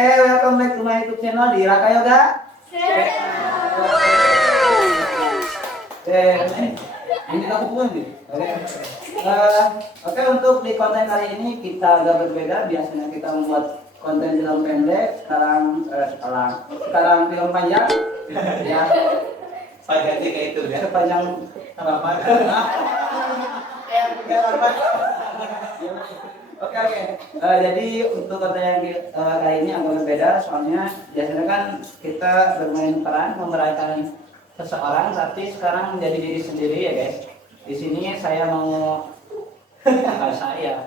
welcome back to my YouTube channel di Raka Yoga. Ini aku pun nih. Oke, untuk di konten kali ini kita agak berbeda. Biasanya kita membuat konten film pendek, sekarang film panjang. Ya, Panjang kayak itu ya. sepanjang Harapan. Oke. Jadi untuk konten yang kali ini agak berbeda, soalnya biasanya kan kita bermain peran memerankan seseorang, tapi sekarang menjadi diri sendiri ya guys. Di sini saya mau saya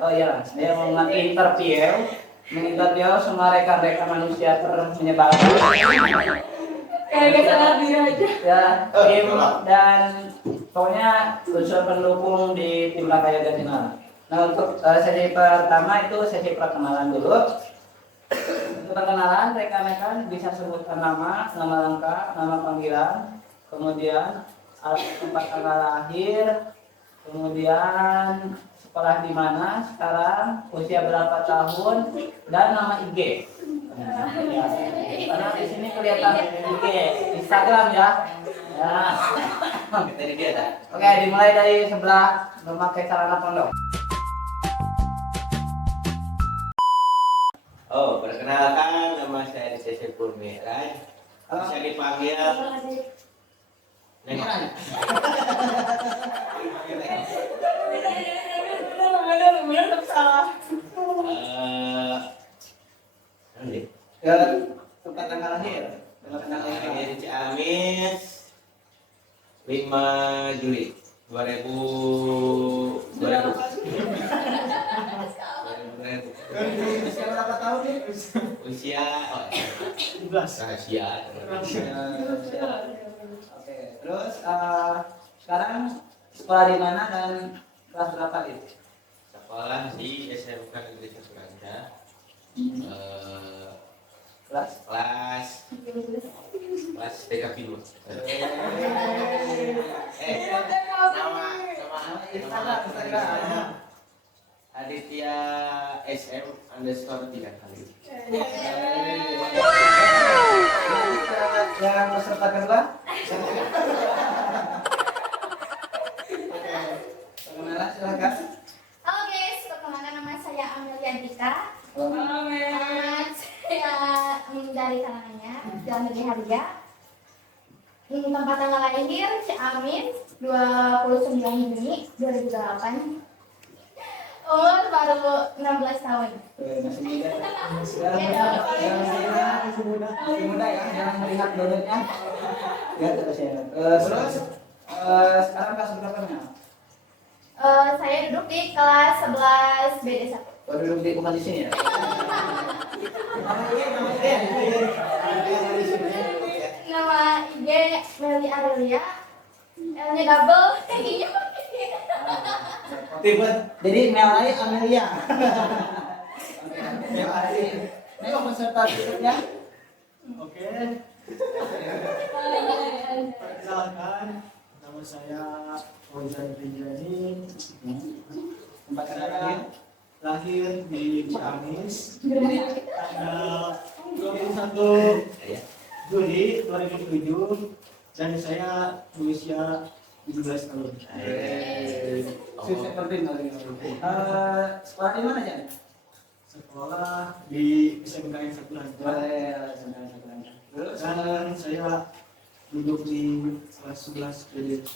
mau menginterview semua rekan-rekan manusia menyebalkan. Kayak sadar diri aja. Ya, tim dan pokoknya unsur pendukung di tim Raka Yoga Channel. Nah, untuk sesi pertama itu sesi perkenalan dulu. Untuk perkenalan, rekan-rekan bisa sebutkan nama lengkap, nama panggilan, kemudian tempat tanggal lahir, kemudian sekolah di mana sekarang, usia berapa tahun, dan nama IG. Ya, karena di sini kelihatan IG, Instagram ya. Ya. Kita di dia dah. Oke, dimulai dari sebelah memakai celana pondok. Oh, perkenalkan nama saya Desi Purmiraj. Bisa dipanggil Neng. Bener salah. Nanti. Ya, tempat tanggal lahir. Lahir di Ciamis 5 Juli 2000. Usia berapa tahun nih? Usia 17 rahasia. Oke, terus sekarang sekolah di mana dan kelas berapa itu? Sekolah di SMK Negeri Suranda. Kelas TKP 2. Nama Aditya SM _ 3 kali. Yang peserta kedua? Perkenalan silakan. Halo guys, perkenalkan nama saya Amelia Dika. Amin. Saya dari kalangannya Jalan Negeri Harja. Tempat tanggal lahir Ciamis 29 Juni 2008. Umur baru 16 tahun. Masih muda. Masih muda ya, jangan melihat dodotnya. Ya, terus ya. Terus sekarang kelas berapa nih? Saya duduk di kelas 11 BD1. Oh, duduk di bukan di sini ya? Nama IG Meli Arelia. L-nya double, I-nya Jadi Melai Amelia. Melai. Ini kok peserta berikutnya? Oke, perkenalkan nama saya Fauzan Rinjani. Tempat tanggal Lahir di Ciamis tanggal 21 Juli 2007 dan saya berusia 17 tahun. Sukses penting kali ini. Sekolah di mana aja? Sekolah di SMKN Sakulanta dan saya duduk di kelas 11 BD1.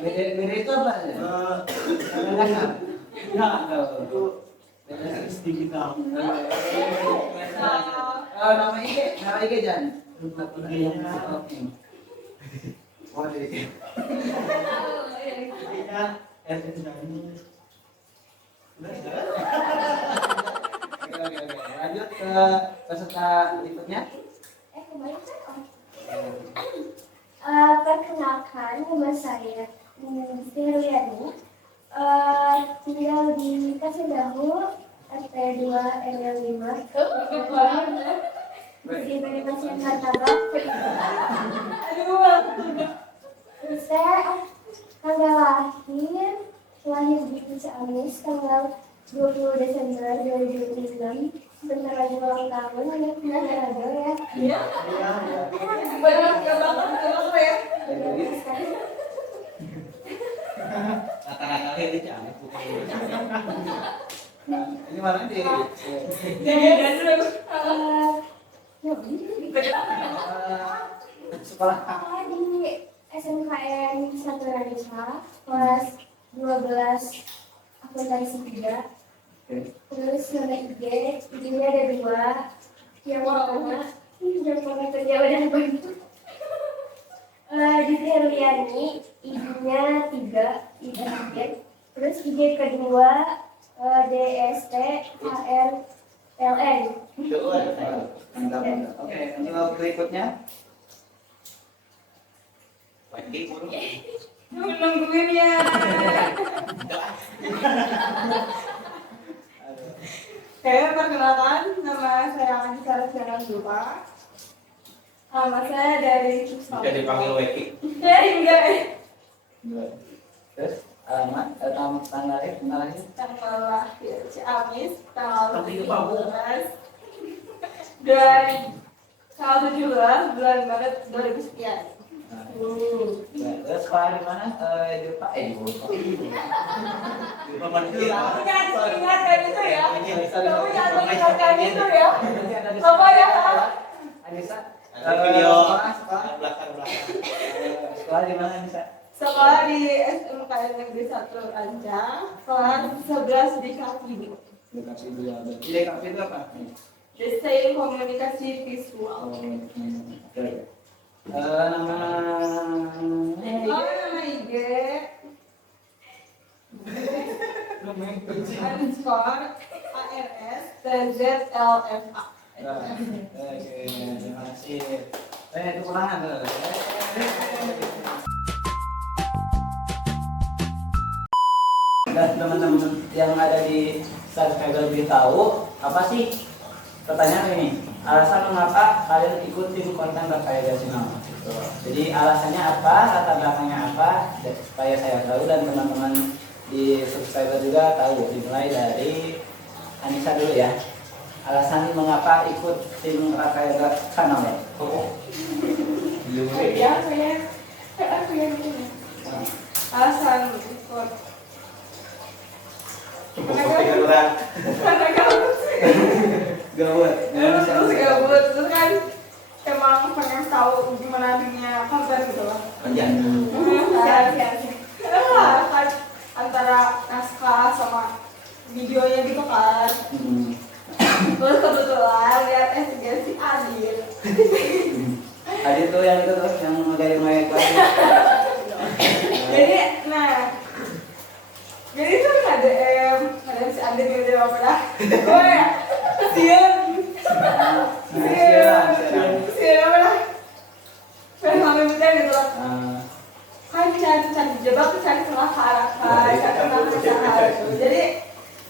Beda itu apa? Ya, itu digital. Nama IG Jan. IG-nya Waduh. IG-nya Rinjani. Oke. Lanjut ke peserta berikutnya. kembali kan? Perkenalkan nama saya Siriani. Tinggal di Kasadahu RT 2 RW 5 di Pasien Martabak. Saya tanggal lahir di Ciamis tanggal 20 Desember 2006 Bentar lagi ulang tahun, ini benar ada ya. Iya. Iya, iya. Benar gak bakal ya. Rata-rata ini cantik bukan ini cantik. Ini mana di Dan dulu. sekolah Sekolah di SMKN Satu Radisa, kelas 12 akuntansi 3. Terus nama IG-nya ada 2. Yang pertama, yang mana kerja udah banyak. Di Herliani, IG-nya 3, IG Agen. Terus IG kedua, DST HRLN. mantap. Oke, untuk berikutnya Lagi burung. Nungguin ya. Saya perkenalkan, nama saya Anissa Rasiana Dupa. Nama saya dari Bisa dipanggil Weki. Ya, enggak. terus alamat tanggal lahir Tanggal lahir Ciamis, tanggal Tapi itu bagus. 17 dan tanggal 17 bulan Maret 2009. terus sekolah di mana di Pak Di paman Kamu kita. jangan ingatkan itu ya. Sorry. Kamu jangan mengingatkan itu ya. Apa ya? Anissa Ada video sekolah belakang-belakang. sekolah di mana Anissa Sekolah di SMKN Negeri 1 Rancang, kelas 11 di Kakibu. Dikasih dua ada. Ide kafe itu apa? Desain komunikasi visual. Nama Nama IG underscore ARS TZLFA. Oke, terima kasih. Itu ulangan tuh. Dan teman-teman yang ada di subscriber lebih tahu apa sih? Pertanyaan ini, alasan mengapa kalian ikutin konten Berkarya Dasinal? Jadi alasannya apa, latar belakangnya apa, supaya saya tahu dan teman-teman di subscriber juga tahu. Dimulai dari Anissa dulu ya. Alasan mengapa ikut tim Berkarya Channel ya? Ya, aku yang ini. Alasan ikut. Cukup kepikiran. Karena kamu Gawat. terus gabut, terus kan emang pengen tahu gimana dunia konten gitu loh. Panjang. Kan antara naskah sama videonya gitu kan. Terus kebetulan lihat SG si Adil. Adit tuh yang itu tuh yang dari Maya kelas. Jadi, jadi tuh ada si Adil yang udah apa dah? Gue ya, sian apa dah? Pengen sampai bisa gitu lah. Kan cari jebak tuh cari celah harapan, cari celah gitu. Jadi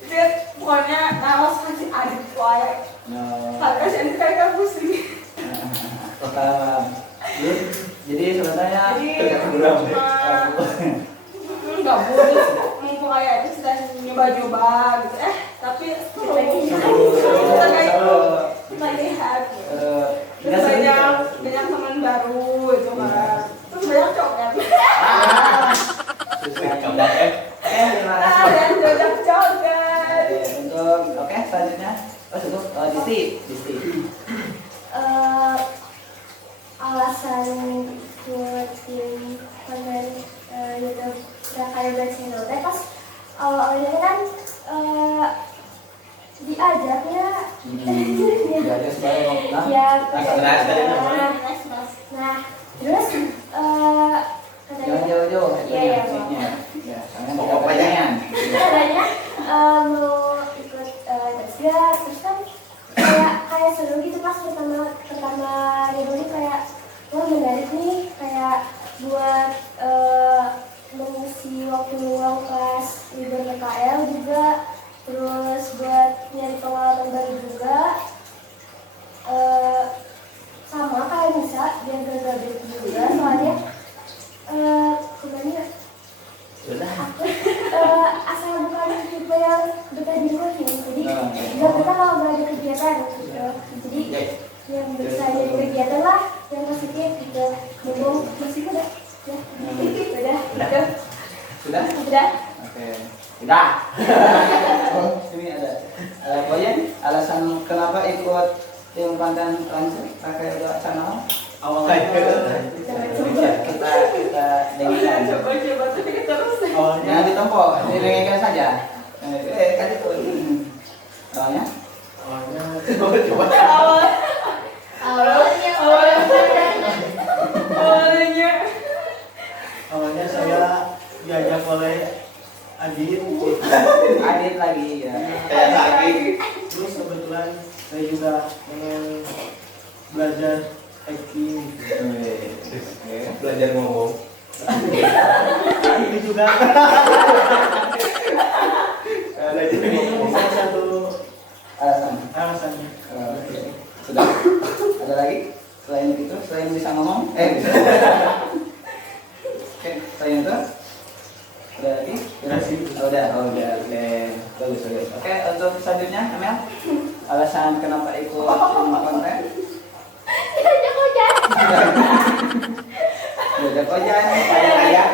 dia pokoknya harus kasih Adit wae. Harus si Adit kayak pusing. Jadi sebenarnya Enggak boleh mumpung kayak itu sedang nyoba-nyoba gitu tapi kita lihat terus banyak teman baru itu kan terus banyak cowok terima kasih. dan banyak cowok kan Oke, selanjutnya untuk Disti. Alasan buat tim konten YouTube Berkarya Dasinal pas awalnya kan diajaknya Jadi sebagai ya mas nah terus katanya jangan jauh-jauh. Iya, Musiknya. Ya, karena Pokok ada pertanyaan. katanya mau ikut tesnya terus kan kayak seru gitu pas pertama dibeli kayak wah menarik nih kayak buat mengisi waktu luang pas libur PKL juga terus buat nyari pengalaman baru juga sama kayak bisa biar gak juga soalnya gimana ya Sudah. aku asal bukan tipe yang betah di rumah ya jadi nggak betah kalau nggak ada kegiatan kan gitu. Jadi yang bisa jadi kegiatan lah yang positif gitu. Ngomong masih udah ya udah Sudah? udah. Oke. Udah. Ini ada. Boyan, alasan kenapa ikut tim konten lanjut pakai doa channel? Awalnya Kita dengarkan. Coba tapi terus. Jangan ditempo, didengarkan saja. Kan itu. Soalnya Awalnya awalnya saya diajak oleh Adit. Adit lagi ya. Saya lagi. Terus kebetulan saya juga pengen belajar acting. Belajar ngomong. Ini juga ini salah satu Alasan. alasannya. Oke. Sudah. Ada lagi? Selain itu, selain bisa ngomong, bisa. Oke, selain itu ada lagi? Udah. Oke, bagus. Oke, untuk selanjutnya, Amel, alasan kenapa ikut konten? Diajak hujan. Diajak hujan, kayak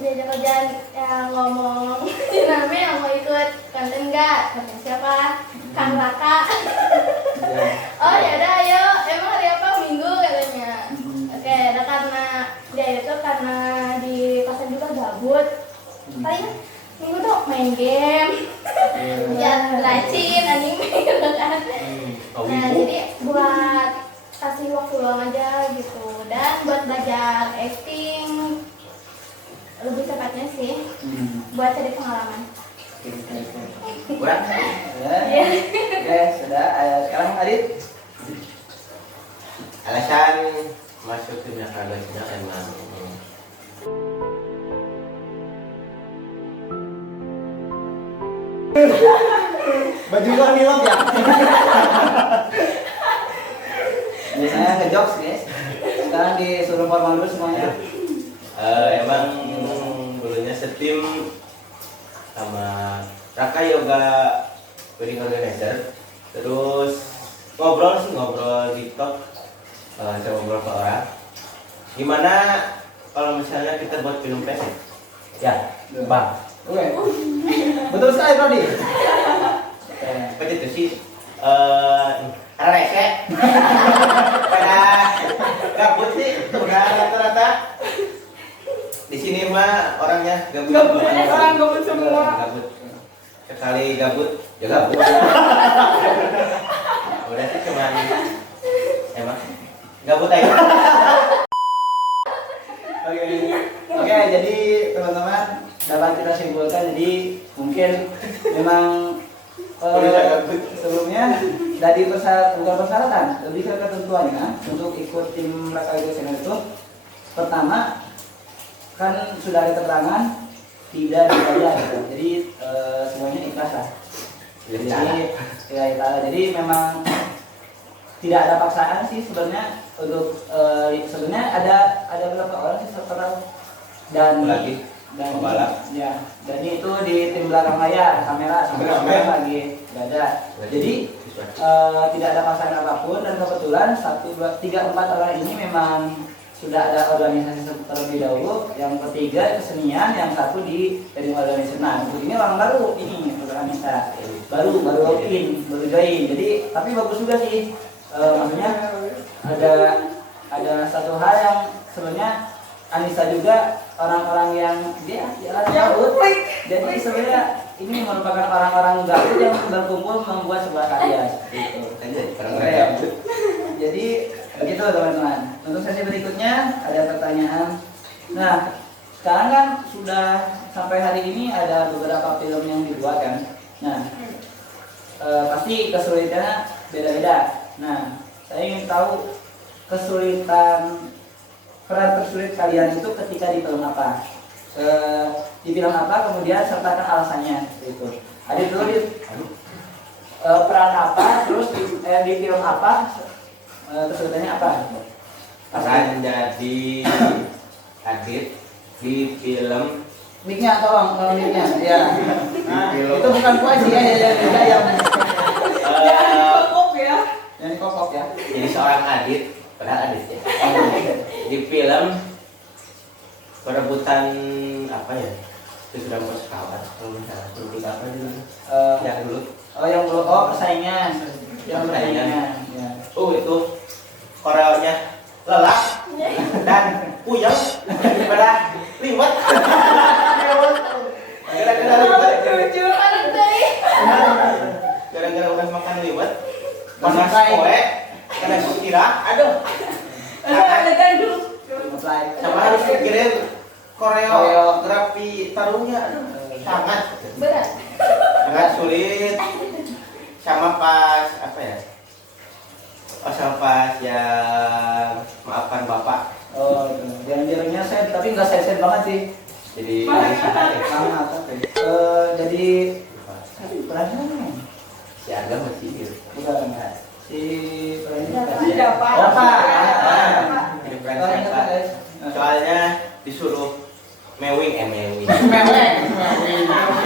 Diajak hujan ngomong namanya mau ikut konten nggak? Konten siapa? Kang Raka. Oh ya udah ayo. Emang hari apa? Minggu katanya. Oke, nah karena dia itu karena di pasar juga gabut. Paling minggu tuh main game. Ya rajin anime gitu kan. Nah jadi buat kasih waktu luang aja gitu dan buat belajar acting lebih tepatnya sih buat cari pengalaman. Kurang? Ya. Oke, sudah. Sekarang Adit. Alasan masuk dunia kagetnya emang Baju gua nilok ya. Biasanya ngejokes guys. Sekarang disuruh formal dulu semuanya. emang dulunya setim sama Raka Yoga wedding organizer. Terus ngobrol TikTok sama beberapa orang. Gimana kalau misalnya kita buat film pendek? Ya, Bang. Oke. Betul sekali, Brody. Apa itu sih? Rese. Pada gabut sih, udah rata-rata. Di sini mah orangnya gabut. orang gabut semua. Gabut. Sekali gabut, ya gabut. Udah sih cuman emang gabut aja. Oke, jadi teman-teman dapat kita simpulkan jadi mungkin memang sebelumnya dari bukan persyaratan, lebih ke ketentuannya untuk ikut tim Raka Yoga Channel itu pertama kan sudah ada keterangan tidak dibayar gitu. Jadi semuanya ikhlas lah. Jadi memang tidak ada paksaan sih sebenarnya untuk sebenarnya ada beberapa orang sih sekarang dan pembalap. Ya, jadi itu di tim belakang layar kamera lagi nggak ada. Jadi tidak ada paksaan apapun dan kebetulan 1, 2, 3, 4 orang ini memang sudah ada organisasi terlebih dahulu, yang ketiga kesenian, yang satu di wedding organization. Nah, ini orang baru ini organisasi baru join. Jadi tapi bagus juga sih. Maksudnya ada satu hal yang sebenarnya Anissa juga orang-orang yang dia gabut. Jadi sebenarnya ini merupakan orang-orang gabut yang berkumpul membuat sebuah karya. Gitu. Jadi begitu teman-teman. Untuk sesi berikutnya ada pertanyaan. Nah, sekarang kan sudah sampai hari ini ada beberapa film yang dibuat kan. Nah, pasti kesulitannya beda-beda. Nah, saya ingin tahu peran tersulit kalian itu ketika di film apa? Di film apa, kemudian sertakan alasannya gitu. Ada dulu di peran apa, terus di film apa, kesulitannya apa? Peran jadi Adit di film Mic-nya tolong, mic-nya. Ya. Nah, itu bukan puisi ya, yang Jangan cukup ya. yang kokok ya. Jadi seorang Adit, padahal Adit ya. Di film perebutan apa ya? Itu sudah pesawat kalau misalnya perebut apa dulu? Yang dulu. Yang dulu persaingan. Yang persaingan. Ya. Itu koreonya lelak dan puyeng daripada liwet. Gara-gara udah makan liwet, panas kowe, kena kira, aduh. Ada gandul. Sama harus mikirin koreografi tarungnya, aduh, Berat. sangat sulit. Sama pas apa ya? Sama pas yang maafkan bapak. Oh, jarang-jarangnya saya, tapi nggak saya banget sih. Jadi Sangat apa ya? Jadi perannya si Aga masih gitu. bukan si perannya Siapa? Jadi bukan siapa. Soalnya disuruh mewing.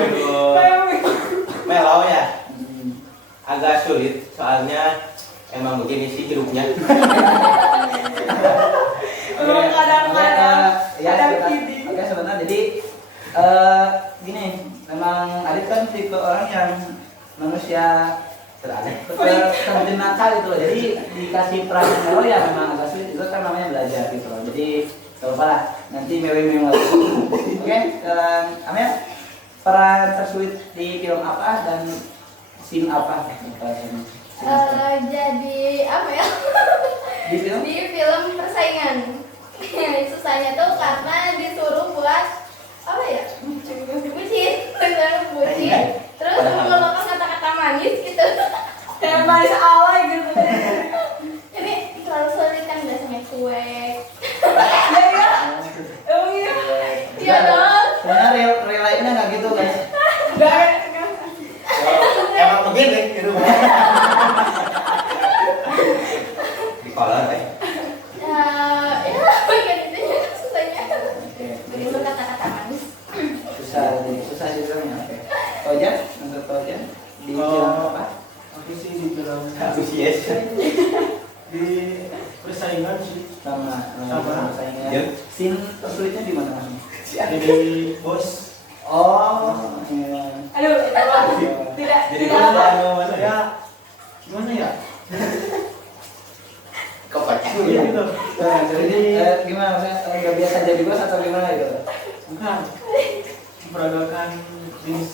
Disuruh melau ya. Agak sulit soalnya emang begini sih hidupnya. Memang kadang-kadang ya ada sebentar. kidding. Oke sebentar. Jadi gini, memang Adit kan tipe orang yang manusia Teraneh. terjenakal gitu loh. Jadi dikasih peran yang melo ya memang agak sulit, itu kan namanya belajar gitu loh. Jadi gak apa lah, nanti mewing lagi. Oke, Amel, peran tersulit di film apa dan scene apa? Jadi apa ya? Di film? Di film persaingan. Susahnya tuh karena disuruh buat apa ya? Bucin. Terus mengeluarkan kata-kata manis gitu. Kayak manis alay gitu. Ini terlalu sulit kan biasanya cuek. Iya ya. Emang iya. Iya dong. Sebenarnya real life-nya nggak gitu guys. Gak. Emang begini hidupnya. Di kolor ya. Ya bagian itu ya susahnya. Oke, Begitu kata-kata manis. susah sih filmnya. Oke. Ojan, untuk Ojan di film apa? Aku sih di film Antusias. di persaingan sih. Sama Sama. saingan. Iya. Scene tersulitnya di mana mas? Jadi bos. Oh, iya. Aduh, tidak Jadi tidak gua apa. mana ya? Ya gimana ya? Kepacet. Iya gitu. Nah, jadi gimana maksudnya nggak biasa jadi bos atau gimana gitu? Bukan. Peragakan jenis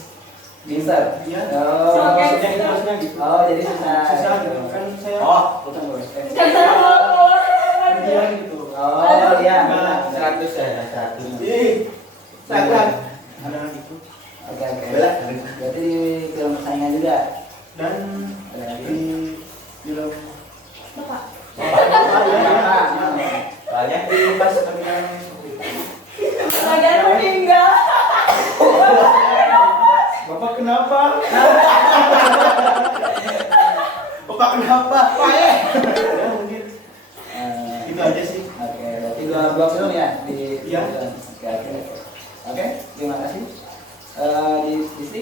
Bisa. Iya. Oh, Oke. maksudnya itu harusnya gitu. oh jadi susah. Susah gitu kan saya Oh, bukan bos. kerja gitu. Oh, iya. 100 ya, 100. Ih, Sabar. ada gitu. Oke oke. Bela. Berarti di film persaingan juga. Dan Ada lagi. di film Bapak. Soalnya di pas pernikahan Lagi meninggal. Bapak kenapa? Bapak kenapa? Pak ya? Ya mungkin itu aja sih. Oke, berarti dua film ya di Iya. Oke. Oke, terima kasih. Di Sisi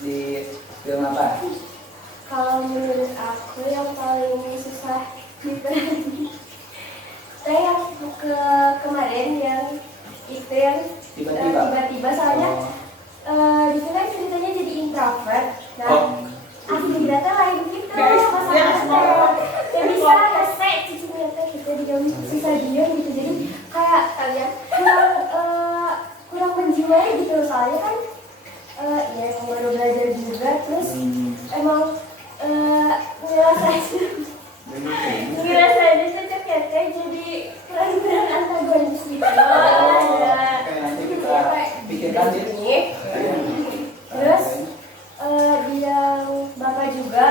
di film apa? Kalau menurut aku yang paling susah di saya yang kemarin yang itu yang tiba-tiba soalnya di sini kan ceritanya jadi introvert. Nah, aku ternyata lain gitu Guys, ya, masalahnya ya bisa rese cicinya teh kita diam susah diam gitu jadi kayak kalian kurang menjiwai gitu soalnya kan ya emang baru belajar juga terus emang ngerasain itu ceketnya jadi kurang antagonis gitu. Oke, nanti kita pikirkan sih. Terus bilang bapak juga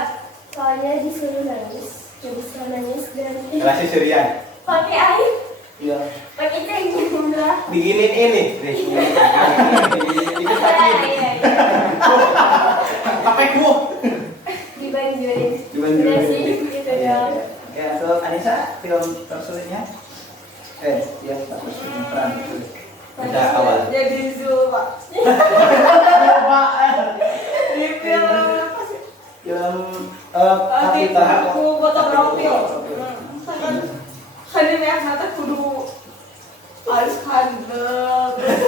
soalnya disuruh nangis, disuruh nangis dan Relasi Syrian. pakai air, Iya. pakai cengkeh lah. Diginin ini. Nih. Itu sakit. Pakai kuah. Dibanjurin. Dibanjurin. Udah sih gitu dong. Oke, untuk Anissa film tersulitnya? Yang tersulit peran tersulit. Kita awal. jadi Zul Pak. Di film apa sih? Film Di kita aku foto profil. Kan ini yang nata kudu harus handle, terus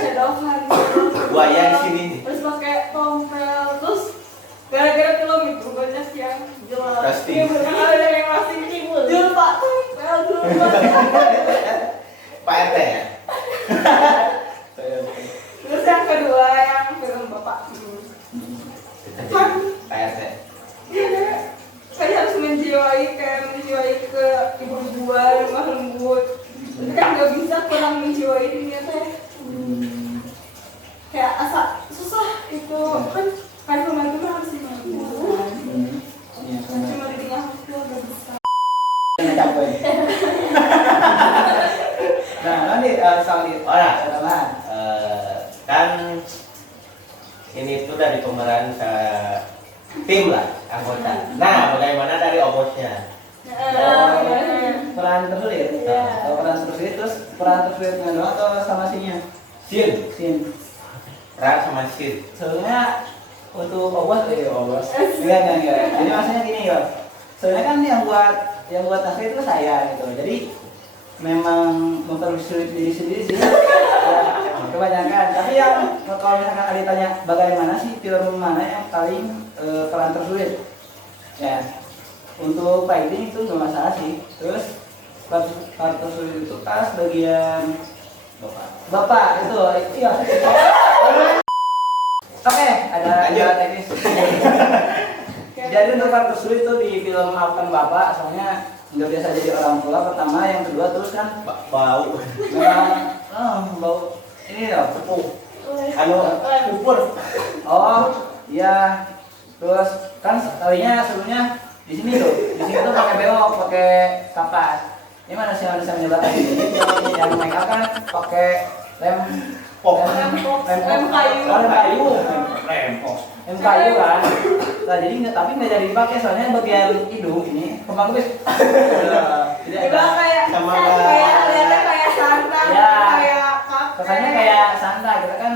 shadow handle. Buaya di sini nih. Terus pakai tompel, terus gara-gara film itu banyak yang jelas. Pasti. Iya benar ada yang pasti timbul. Jul Pak tompel, Jul Pak. Pak RT ya? Terus yang kedua yang film Bapak. Kan Pak RT. kan harus menjiwai ke ibu-ibu yang lemah lembut. Tapi kan nggak bisa kurang menjiwai dia teh. Kayak asa susah itu kan film itu harus dimainkan. Cuma di tengah waktu agak besar. capek. Nah, nanti soal itu adalah Kan ini tuh dari pemeran ke tim lah anggota. Nah, bagaimana dari obosnya? peran tersulit. Kalau peran tersulit terus peran tersulitnya doang atau sama sinnya? Sin, Sin. Ran sama Sin. Soalnya untuk obos enggak. Jadi maksudnya gini ya. Soalnya kan yang buat naskah itu saya gitu. Jadi memang mempersulit diri sendiri sih. Ya, kebanyakan. Tapi yang kalau misalkan ada ditanya bagaimana sih film mana yang paling peran tersulit? Ya, untuk fighting itu nggak masalah sih. Terus part tersulit itu pas bagian bapak itu iya. Oke, ada teknis. Jadi untuk part tersulit itu di film Maafkan Bapak, soalnya nggak biasa jadi orang tua pertama, yang kedua terus kan Bau. memang bau ini ya tepung. Kupur. Oh iya, terus kan tadinya sebelumnya di sini tuh pakai bewok, pakai kapas. Ini mana sih yang bisa menjelaskan ini? Yang make up kan pakai lem kayu kan. Nah jadi tapi nggak jadi dipakai soalnya bagian hidung ini kembang kumis. Tidak ada. Kayak kelihatan kayak santai, Ya. kayak kafe. Kesannya kayak santai, kita kan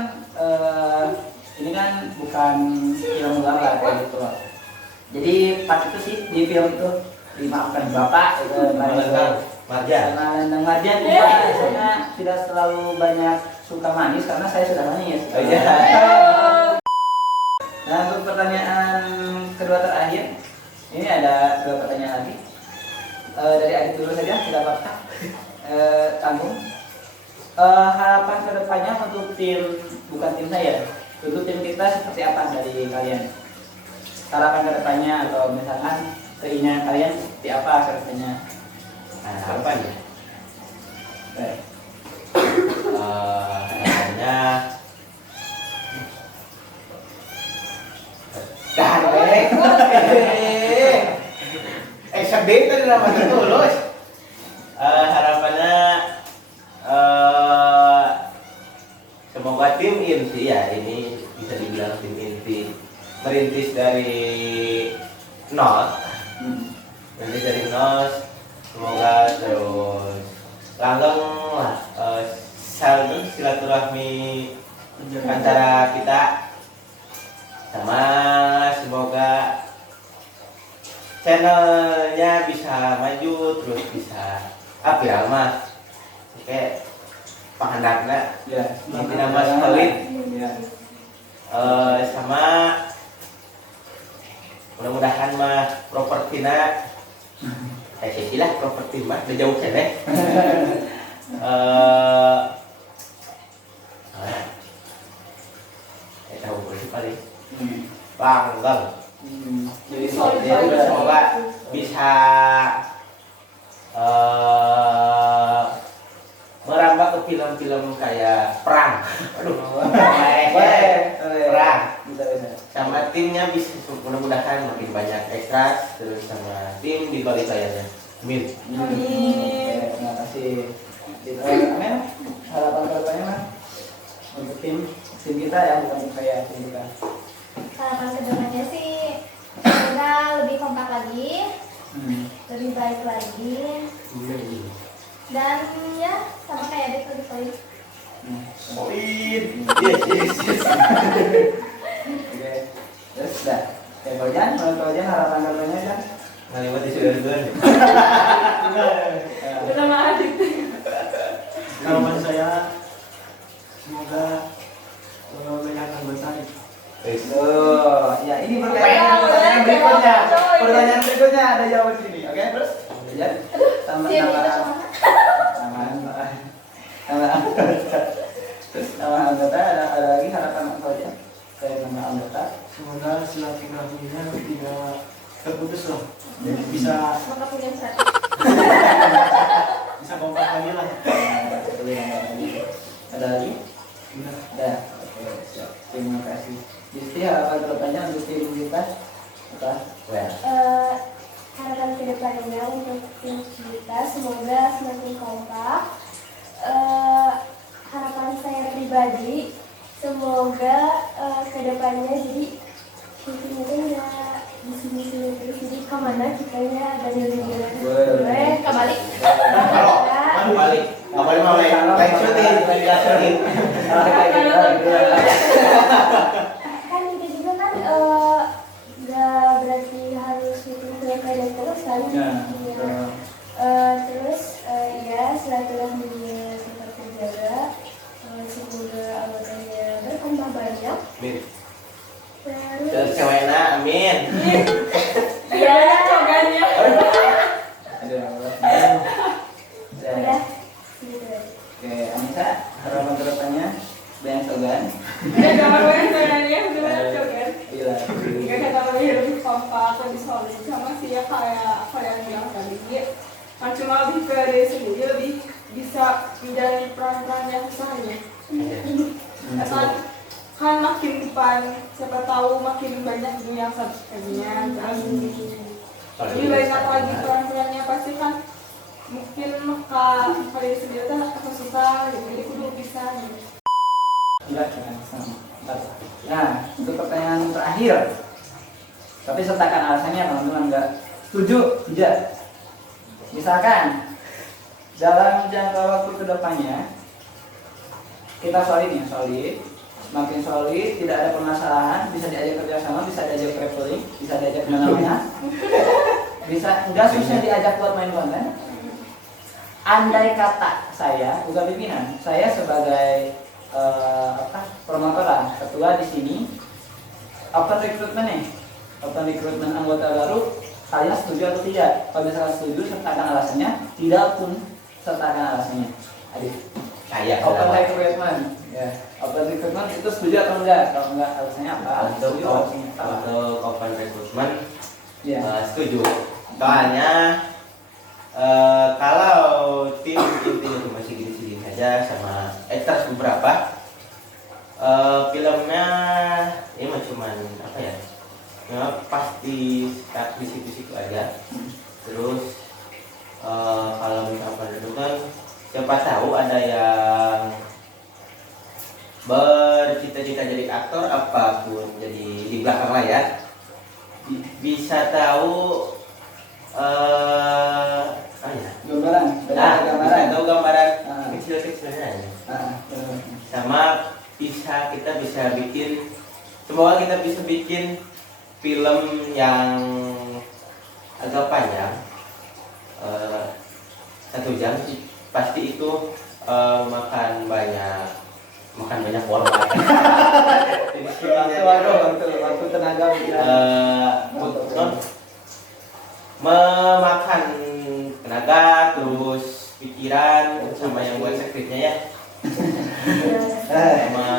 ini kan bukan film gambar kayak gitu loh. Jadi part itu sih di film itu dimaafkan bapak itu Marjan. karena Marjan juga saya tidak selalu banyak suka manis karena saya sudah manis. Oh, iya. Nah untuk pertanyaan kedua terakhir, ini ada dua pertanyaan lagi. Dari Adit dulu saja, tidak apa-apa. Tanggung. Harapan kedepannya untuk tim, bukan tim saya, untuk tim kita seperti apa dari kalian? Harapan kedepannya atau misalkan keinginan kalian seperti apa kedepannya? Harapannya? Baik. Harapannya sedih tadi nama tulus. Harapannya semoga tim inti ya, ini bisa dibilang tim inti merintis dari nol. Semoga terus langgeng lah saling silaturahmi antara kita, sama semoga channelnya bisa maju terus, bisa viral mah kayak pahandapna Ya, nanti nama solid. Ya. Sama mudah-mudahan mah propertina sesilah properti mah udah jauh ceneh. Tahu boleh paling langgeng. Jadi Semoga bisa merambah ke film-film kayak perang. Aduh, perang. Bisa. Sama timnya bisa, mudah-mudahan makin banyak ekstra, terus sama tim di balik layarnya. Amin. Oke, terima kasih. Amin. Harapan kedepannya mah untuk tim kita ya, bukan saya tim kita. Harapan kedepannya sih semoga lebih kompak lagi, lebih baik lagi, dan ya sama kayak Adit lebih baik. Solid. Yes. Oke. Terus dah. Fauzan, menurut Fauzan harapan kedepannya kan? Ngaliwat di sudah. Udah mah adik. Harapan saya semoga banyak anggota. Oh, ya ini pertanyaan berikutnya. Pertanyaan berikutnya ada jawab sini. Oke, terus? Fauzan, nama terus nama anggota ada lagi harapan Fauzan dari nama anggota. Semoga silaturahminya tidak terputus lah. Jadi bisa Maka punya saya. kompak lagi lah. Ada lagi? Udah. Ada. Oke, siap. Terima kasih. Jadi harapan kedepannya untuk tim kita apa? Harapan kedepannya untuk tim kita semoga semakin kompak. Harapan saya pribadi semoga kedepannya jadi mungkin nggak di sini terus, jadi kemana kitanya ada jalan-jalan kembali. Balik mau lain syuting. Kan kita juga kan nggak berarti harus syuting ke kadang terus kan. Terus ya silaturahminya tetap terjaga. Semoga anggotanya bertambah banyak. Amin. Terus Dan ceweknya amin. Ya, cogannya. udah gitu aja. Oke, Anissa, harapan kedepannya banyak cogan. Ya, gambar banyak cogannya, udah cogan. Iya. Jika kita lebih kompak, lebih solid, sama sih ya kayak yang bilang tadi. Kan cuma lebih ke diri sendiri, lebih bisa menjalani peran-peran yang sesungguhnya. Kan makin depan, siapa tahu makin banyak dunia yang subscribe-nya. Lebih banyak lagi peran-perannya pasti kan mungkin kalian sendiri tuh akan susah, jadi kudu bisa. Iya, sama. Nah, untuk pertanyaan terakhir. Tapi sertakan alasannya teman-teman nggak setuju, tidak. Misalkan dalam jangka waktu kedepannya kita solid, semakin solid, tidak ada permasalahan, bisa diajak kerjasama, bisa diajak traveling, bisa diajak kemana-mana, bisa nggak susah diajak buat main konten. Andai kata saya bukan pimpinan, saya sebagai promotor lah, ketua di sini, open recruitment anggota baru, kalian setuju atau tidak? Kalau misalkan setuju, sertakan alasannya. Tidak pun, sertakan alasannya. Adik. Saya Open recruitment, ya. Open recruitment itu setuju atau enggak? Kalau enggak, alasannya apa? Setuju, alasannya apa? untuk open recruitment Ya. setuju. Soalnya kalau tim itu masih gini-gini saja sama extras beberapa, filmnya ini mah cuman apa ya? Pasti stuck di situ-situ aja. Terus kalau misalkan itu kan siapa tahu ada yang bercita-cita jadi aktor apapun, jadi di belakang layar bisa tahu Gambaran, bisa tahu gambaran Ah. kecil-kecilnya. benar. Sama kita bisa bikin, semoga kita bisa bikin film yang agak panjang, 1 jam sih. Pasti itu makan banyak format. Waktu tenaga memakan tenaga, terus pikiran, sama yang buat skripnya ya. Sama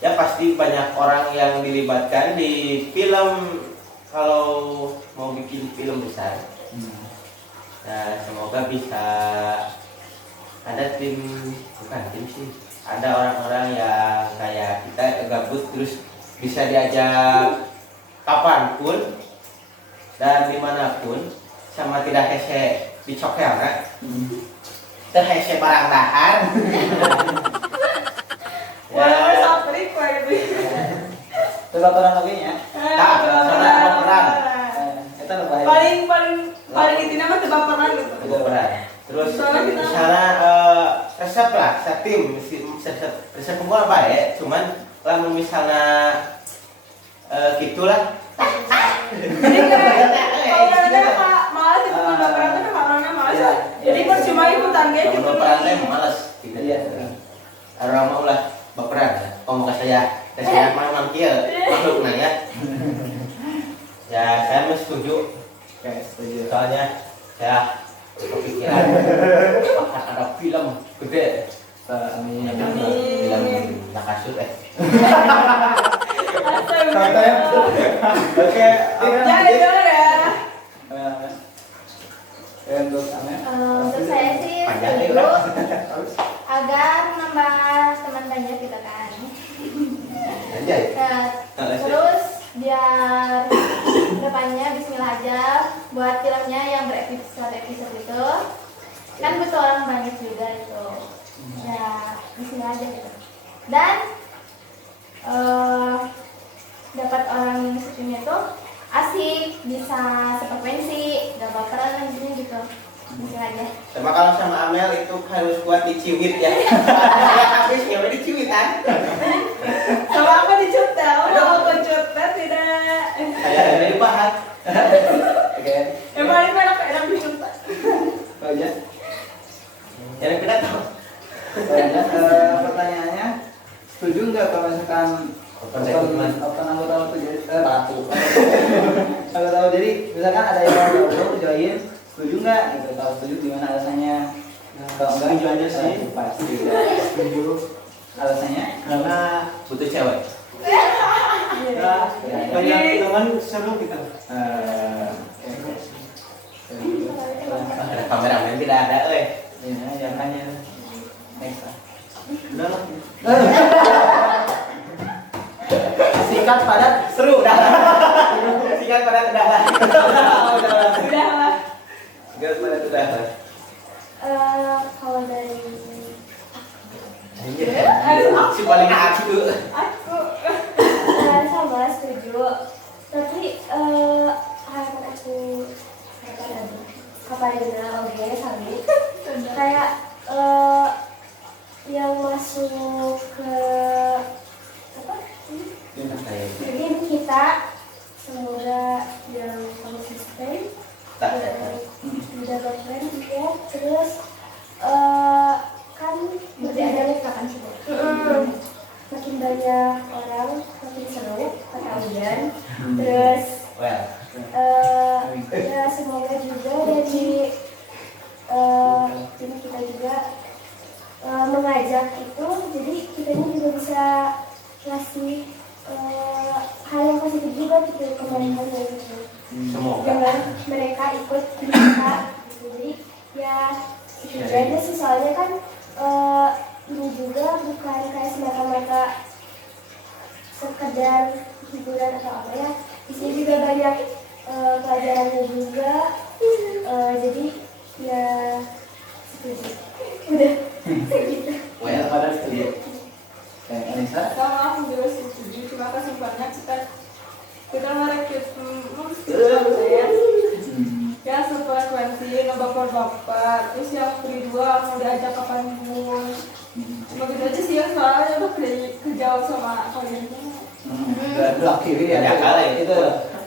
ya pasti banyak orang yang dilibatkan di film kalau mau bikin film besar. Nah, semoga bisa ada bukan tim sih, ada orang-orang yang kayak kita gabut terus bisa diajak kapanpun dan dimanapun, sama tidak hese dicokel kan, terhese barang dahar. Wah, sapri kue itu. Coba peran lagi ya. Tak, sama peran. Kita lupa ya. Paling intinya mah tebak peran gitu. Berat. Terus Soalnya kita- misalnya resep lah, sekumpulan baik, cuman lamun misalnya gitulah. Jadi kalau orangnya malas itu kan baperan kan orangnya malas. Iya. Jadi percuma ikutan gitu. Kalau baperan teh malas gitu. Iya. Orang mau lah baperan. Ngomong ke saya memang kieu makhluk ya. Ya, saya mah setuju. Oke, setuju. Soalnya saya kepikiran akan ada film gede. Amin. Film Nakasut Oke, Jadi ya. Untuk Amel. Untuk saya sih Panjang nih, setuju Bro. agar menambah teman banyak gitu kan. Anjay. Nah, terus biar depannya Bismillah aja buat filmnya yang berepisode itu kan butuh orang banyak juga itu. Ya Bismillah aja gitu. Dan dapat orang yang syutingnya tuh asik, bisa sefrekuensi, gak baperan nantinya gitu. Bismillah aja. Sama kalau sama Amel itu harus kuat diciwit ya. Habis nggak boleh diciwit kan? Sama aku dicuta, mau kecuta tidak. Kayak dari bahan. Oke. Emang ini enak dicuta. Oh ya. Yang kita tahu. Pertanyaannya, setuju nggak kalau misalkan open anggota waktu jadi ratu anggota jadi misalkan ada yang baru join, setuju nggak gitu? Kalau setuju gimana alasannya? Kalau enggak Setuju aja sih. pasti Setuju. alasannya Karena Butuh cewek. ya, banyak teman seru kita. Ada kameramen tidak ada, ya jangan ya next lah. Udah lah. Singkat padat seru dah. Singkat pada udah lah. Udah lah. Singkat pada udah lah. Kalau dari Si paling aku. Aku. saya sama setuju, tapi harapan aku Kaparina oke kami kayak yang masuk ke apa tim kita semoga yang konsisten menjaga tren ya, terus kan berarti ada kan semua makin banyak orang makin seru perkawinan terus Well, ya semoga juga dari tim kita juga mengajak itu jadi kita juga bisa ngasih hal yang positif juga gitu ke mereka gitu. semoga. Jangan mereka ikut kita gitu. Jadi ya itu aja sih soalnya kan ini juga bukan kayak semata-mata sekedar hiburan atau apa ya, di sini juga banyak pelajarannya juga, jadi ya setuju udah segitu. Well, pada setuju. Kayak Anissa. Sama aku juga setuju. Terima kasih banyak kita merekrut ya sefrekuensi bapak-bapak terus yang kedua mau diajak kapanpun begitu aja sih yang soalnya udah kejauh sama kalian. Belak kiri ya. Banyak kali itu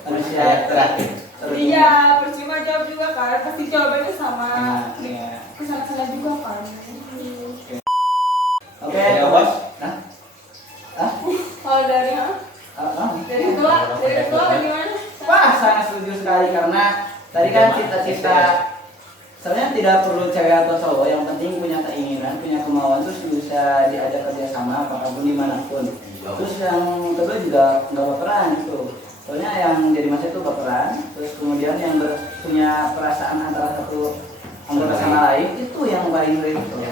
manusia saya terakhir. Iya, percuma jawab juga kan, pasti jawabannya sama. Iya. Kesalahan juga kan. Oke, Ya, Bos. Nah. Ah? Kalau dari dari ketua gimana? Wah, sangat setuju sekali karena tadi kan cita-cita sebenarnya tidak perlu cewek atau cowok, yang penting punya keinginan, punya kemauan, terus bisa diajak kerjasama apapun dimanapun. Terus yang kedua juga nggak baperan gitu. Soalnya yang jadi masa itu baperan, terus kemudian yang punya perasaan antara satu anggota sama lain itu yang paling sulit itu.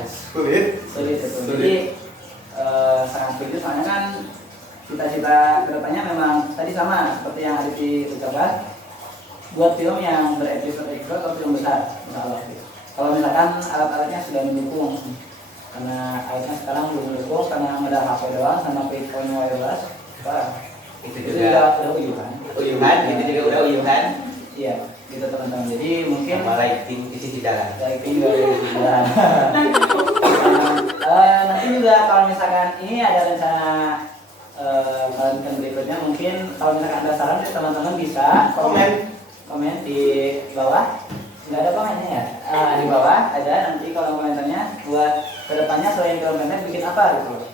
Jadi sangat setuju soalnya kan cita-cita kedepannya memang tadi sama seperti yang Aditi ucapkan, buat film yang berepisode atau film besar, insya Allah. Kalau misalkan alat-alatnya sudah mendukung, karena alatnya sekarang belum mendukung karena ada HP doang sama phone wireless, wah Itu itu juga udah uyuhan. uyuhan, itu juga udah uyuhan. Iya, gitu teman-teman. Jadi mungkin Sama lighting di sisi jalan. lighting juga ada di sebelah. Nanti juga kalau misalkan ini ada rencana konten berikutnya, mungkin kalau misalkan ada saran teman-teman bisa komen di bawah. Nggak ada komennya ya? Di bawah ada nanti kalau komentarnya buat kedepannya selain film pendek bikin apa gitu.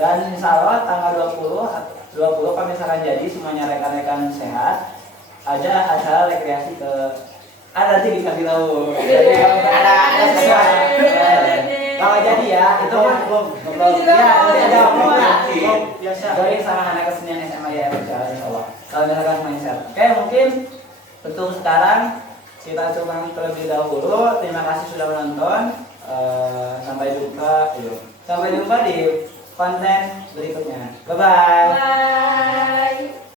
Dan insya Allah tanggal 20 kalau misalkan jadi semuanya rekan-rekan sehat, ada acara rekreasi ada nanti dikasih tahu. Jadi ada kalau jadi ya itu kan belum ya ada biasa dari sama anak kesenian SMA ya berjalan insya Allah. Kalau misalkan mindset, oke mungkin untuk sekarang kita cuma terlebih dahulu. Terima kasih sudah menonton. Sampai jumpa di konten berikutnya. Bye bye.